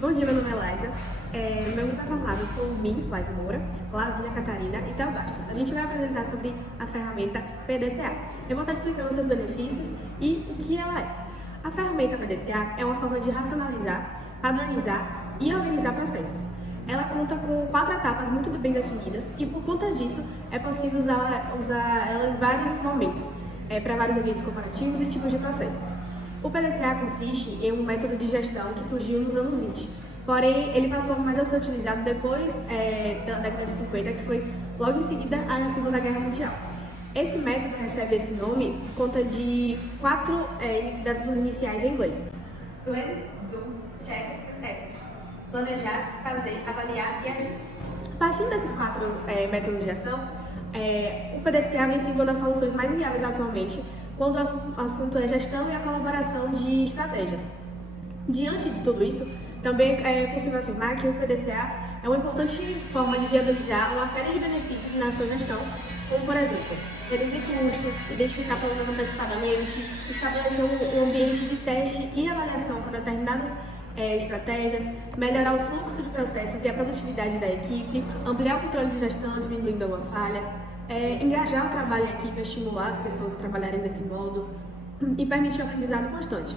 Bom dia, meu nome é Laisa. Meu grupo é formado por mim, Laisa Moura, Lavínia Catarina e Théo Bastos. A gente vai apresentar sobre a ferramenta PDCA. Eu vou estar explicando seus benefícios e o que ela é. A ferramenta PDCA é uma forma de racionalizar, padronizar e organizar processos. Ela conta com 4 etapas muito bem definidas e, por conta disso, é possível usar ela em vários momentos, para vários ambientes comparativos e tipos de processos. O PDCA consiste em um método de gestão que surgiu nos anos 20, porém ele passou mais a ser utilizado depois da década de 50, que foi logo em seguida à Segunda Guerra Mundial. Esse método recebe esse nome por conta de 4 das suas iniciais em inglês: Plan, Do, Check, Act. Planejar, fazer, avaliar e agir. Partindo desses 4 métodos de ação, o PDCA vem sendo uma das soluções mais viáveis atualmente quando o assunto é gestão e a colaboração de estratégias. Diante de tudo isso, também é possível afirmar que o PDCA é uma importante forma de viabilizar uma série de benefícios na sua gestão, como, por exemplo, reduzir custos, identificar problemas antecipadamente, estabelecer um ambiente de teste e avaliação com determinadas estratégias, melhorar o fluxo de processos e a produtividade da equipe, ampliar o controle de gestão, diminuindo algumas falhas, engajar o trabalho em equipe, estimular as pessoas a trabalharem desse modo e permitir o aprendizado constante.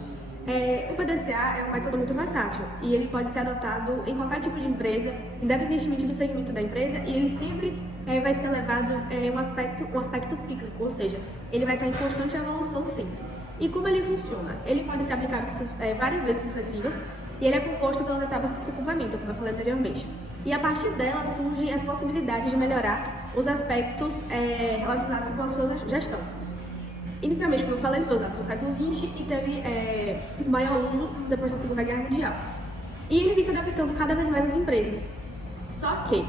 O PDCA é um método muito versátil e ele pode ser adotado em qualquer tipo de empresa, independentemente do segmento da empresa, e ele sempre vai ser levado um aspecto cíclico, ou seja, ele vai estar em constante evolução sempre. E como ele funciona? Ele pode ser aplicado várias vezes sucessivas e ele é composto pelas etapas que se complementam, como eu falei anteriormente. E a partir dela surgem as possibilidades de melhorar os aspectos relacionados com a sua gestão. Inicialmente, como eu falei, ele foi usado no século XX e teve maior uso depois da Segunda Guerra Mundial. E ele vem se adaptando cada vez mais às empresas. Só que,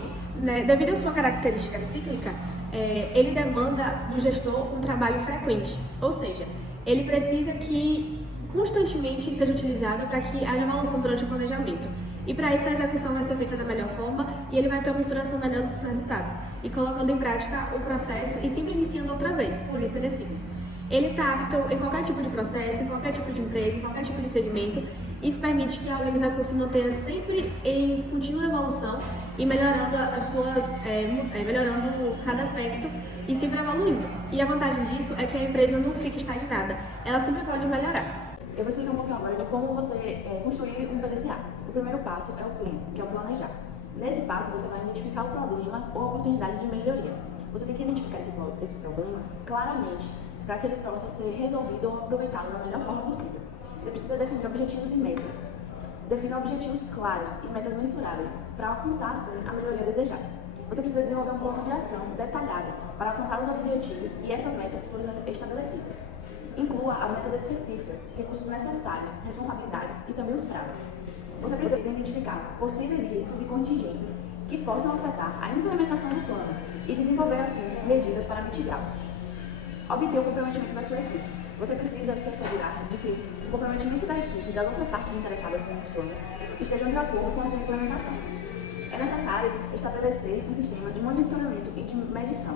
devido à sua característica cíclica, ele demanda do gestor um trabalho frequente. Ou seja, ele precisa que constantemente seja utilizado para que haja evolução durante o planejamento. E para isso a execução vai ser feita da melhor forma e ele vai ter uma misturação melhor dos resultados e colocando em prática o processo e sempre iniciando outra vez, por isso ele é assim. Ele está apto em qualquer tipo de processo, em qualquer tipo de empresa, em qualquer tipo de segmento. Isso permite que a organização se mantenha sempre em contínua evolução e melhorando melhorando cada aspecto e sempre evoluindo. E a vantagem disso é que a empresa não fica estagnada, ela sempre pode melhorar. Eu vou explicar um pouquinho agora de como você construir um PDCA. O primeiro passo é o plan, que é o planejar. Nesse passo, você vai identificar o problema ou a oportunidade de melhoria. Você tem que identificar esse problema claramente para que ele possa ser resolvido ou aproveitado da melhor forma possível. Você precisa definir objetivos e metas. Defina objetivos claros e metas mensuráveis para alcançar, assim, a melhoria desejada. Você precisa desenvolver um plano de ação detalhado para alcançar os objetivos e essas metas que foram estabelecidas. Inclua as metas específicas, recursos necessários, responsabilidades e também os prazos. Você precisa identificar possíveis riscos e contingências que possam afetar a implementação do plano e desenvolver, assim, medidas para mitigá-los. Obter o comprometimento da sua equipe. Você precisa se assegurar de que o comprometimento da equipe e das outras partes interessadas com os planos estejam de acordo com a sua implementação. É necessário estabelecer um sistema de monitoramento e de medição.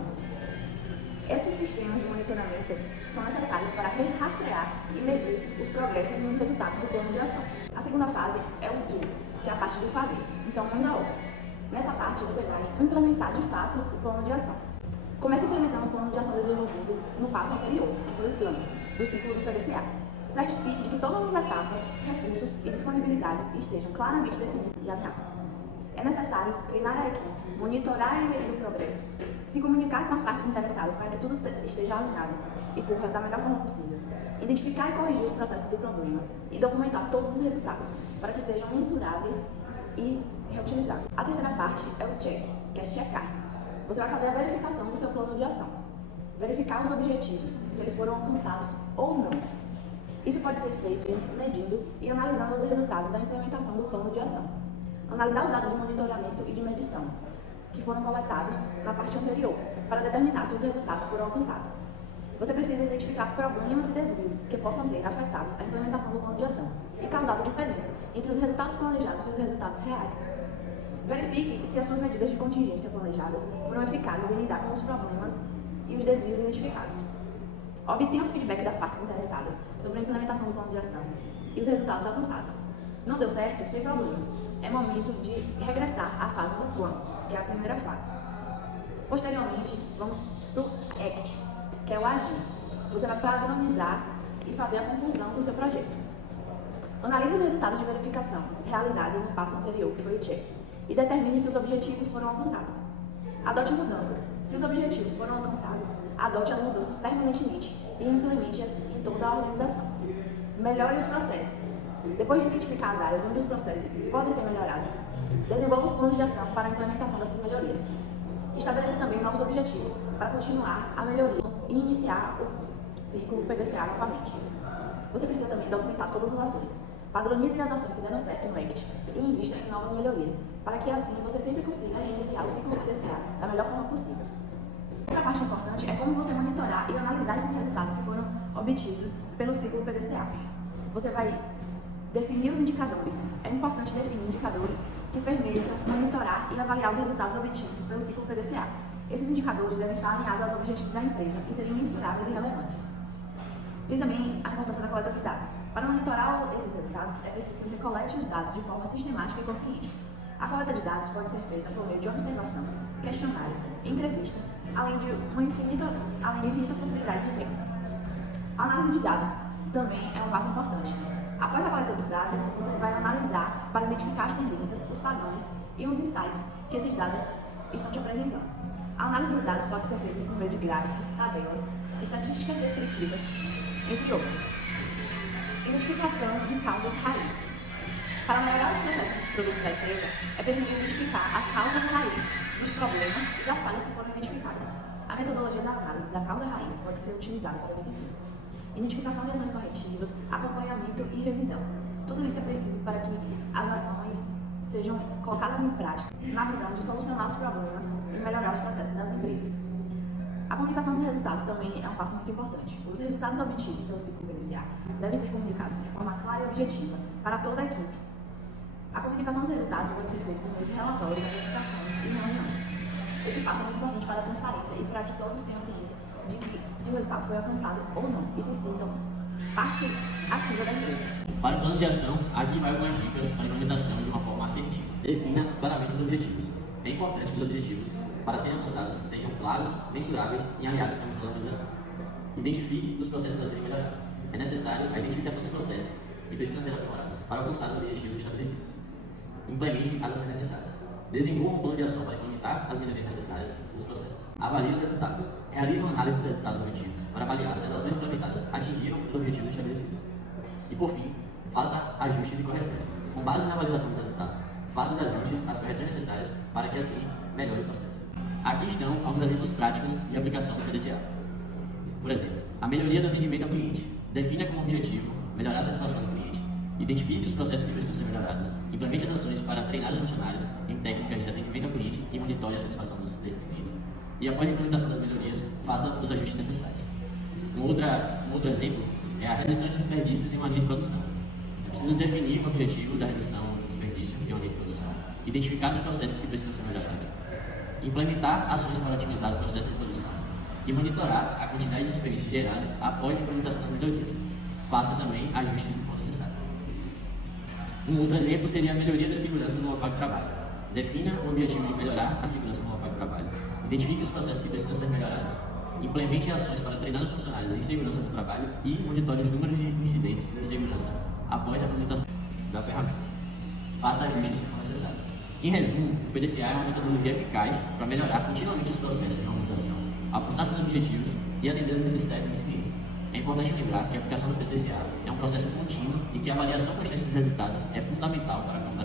Esses sistemas de monitoramento são necessários para rastrear e medir os progressos e os resultados do plano de ação. A segunda fase é o do, que é a parte do fazer, então mãos à obra. Nessa parte você vai implementar de fato o plano de ação. Comece implementando o plano de ação desenvolvido no passo anterior, que foi o plano, do ciclo do PDCA. Certifique de que todas as etapas, recursos e disponibilidades estejam claramente definidos e alinhados. É necessário treinar a equipe, monitorar e medir o progresso, se comunicar com as partes interessadas para que tudo esteja alinhado e corra da melhor forma possível, identificar e corrigir os processos do problema e documentar todos os resultados para que sejam mensuráveis e reutilizáveis. A terceira parte é o check, que é checar. Você vai fazer a verificação do seu plano de ação, verificar os objetivos, se eles foram alcançados ou não. Isso pode ser feito medindo e analisando os resultados da implementação do plano de ação. Analisar os dados de monitoramento e de medição, que foram coletados na parte anterior, para determinar se os resultados foram alcançados. Você precisa identificar problemas e desvios que possam ter afetado a implementação do plano de ação e causado diferenças entre os resultados planejados e os resultados reais. Verifique se as suas medidas de contingência planejadas foram eficazes em lidar com os problemas e os desvios identificados. Obtenha os feedbacks das partes interessadas sobre a implementação do plano de ação e os resultados alcançados. Não deu certo? Sem problemas. é momento de regressar à fase do plano, que é a primeira fase. Posteriormente, vamos para o ACT, que é o agir. Você vai padronizar e fazer a conclusão do seu projeto. Analise os resultados de verificação realizados no passo anterior, que foi o check, e determine se os objetivos foram alcançados. Adote mudanças. Se os objetivos foram alcançados, adote as mudanças permanentemente e implemente-as em toda a organização. Melhore os processos. Depois de identificar as áreas onde os processos podem ser melhorados, desenvolva os planos de ação para a implementação dessas melhorias. Estabeleça também novos objetivos para continuar a melhoria e iniciar o ciclo PDCA novamente. Você precisa também documentar todas as ações. Padronize as ações que deram certo no ACT e invista em novas melhorias, para que assim você sempre consiga iniciar o ciclo PDCA da melhor forma possível. Outra parte importante é como você monitorar e analisar esses resultados que foram obtidos pelo ciclo PDCA. Você vai definir os indicadores. É importante definir indicadores que permitam monitorar e avaliar os resultados obtidos pelo ciclo PDCA. Esses indicadores devem estar alinhados aos objetivos da empresa e serem mensuráveis e relevantes. Tem também a importância da coleta de dados. Para monitorar esses resultados, é preciso que você colete os dados de forma sistemática e consciente. A coleta de dados pode ser feita por meio de observação, questionário, entrevista, além de infinitas possibilidades de técnicas. A análise de dados também é um passo importante. Após a coleta dos dados, você vai analisar para identificar as tendências, os padrões e os insights que esses dados estão te apresentando. A análise dos dados pode ser feita por meio de gráficos, tabelas, estatísticas descritivas, entre outros. Identificação de causas raiz. Para melhorar os processos dos produtos da empresa, é preciso identificar as causas raiz dos problemas e das falhas que foram identificadas. A metodologia da análise da causa raiz pode ser utilizada para esse fim. Identificação de ações corretivas, acompanhamento e revisão. Tudo isso é preciso para que as ações sejam colocadas em prática na visão de solucionar os problemas e melhorar os processos das empresas. A comunicação dos resultados também é um passo muito importante. Os resultados obtidos pelo ciclo PDCA devem ser comunicados de forma clara e objetiva para toda a equipe. A comunicação dos resultados pode ser feita por meio de relatórios, verificações e reuniões. Esse passo é muito importante para a transparência e para que todos tenham ciência de que se o resultado foi alcançado ou não e se sintam parte ativa da empresa. Para o plano de ação, aqui vai algumas dicas para a implementação de uma forma assertiva. Defina claramente os objetivos. É importante que os objetivos, para serem alcançados, sejam claros, mensuráveis e alinhados com a missão da organização. Identifique os processos a serem melhorados. É necessário a identificação dos processos que precisam ser aprimorados para alcançar os objetivos estabelecidos. Implemente as ações necessárias. Desenvolva um plano de ação para implementar as melhorias necessárias nos processos. Avalie os resultados. Realize uma análise dos resultados obtidos para avaliar se as ações implementadas atingiram os objetivos estabelecidos. E, por fim, faça ajustes e correções. Com base na avaliação dos resultados, faça os ajustes, as correções necessárias para que assim melhore o processo. Aqui estão alguns exemplos práticos de aplicação do PDCA. Por exemplo, a melhoria do atendimento ao cliente. Defina como objetivo melhorar a satisfação do cliente. Identifique os processos que precisam ser melhorados. Implemente as ações para treinar os funcionários em técnicas de atendimento ao cliente e monitore a satisfação desses clientes. E após a implementação das melhorias, faça os ajustes necessários. Um outro exemplo é a redução de desperdícios em uma linha de produção. É preciso definir o objetivo da redução de desperdício em uma linha de produção, identificar os processos que precisam ser melhorados, implementar ações para otimizar o processo de produção e monitorar a quantidade de desperdícios gerados após a implementação das melhorias. Faça também ajustes se for necessário. Um outro exemplo seria a melhoria da segurança no local de trabalho. Defina o objetivo de melhorar a segurança no local de trabalho. Identifique os processos que precisam ser melhorados. Implemente ações para treinar os funcionários em segurança no trabalho e monitore os números de incidentes de segurança após a implementação da ferramenta. Faça ajustes se for necessário. Em resumo, o PDCA é uma metodologia eficaz para melhorar continuamente os processos de organização, alcançar seus objetivos e atender às necessidades dos clientes. É importante lembrar que a aplicação do PDCA é um processo contínuo e que a avaliação constante dos resultados é fundamental para alcançar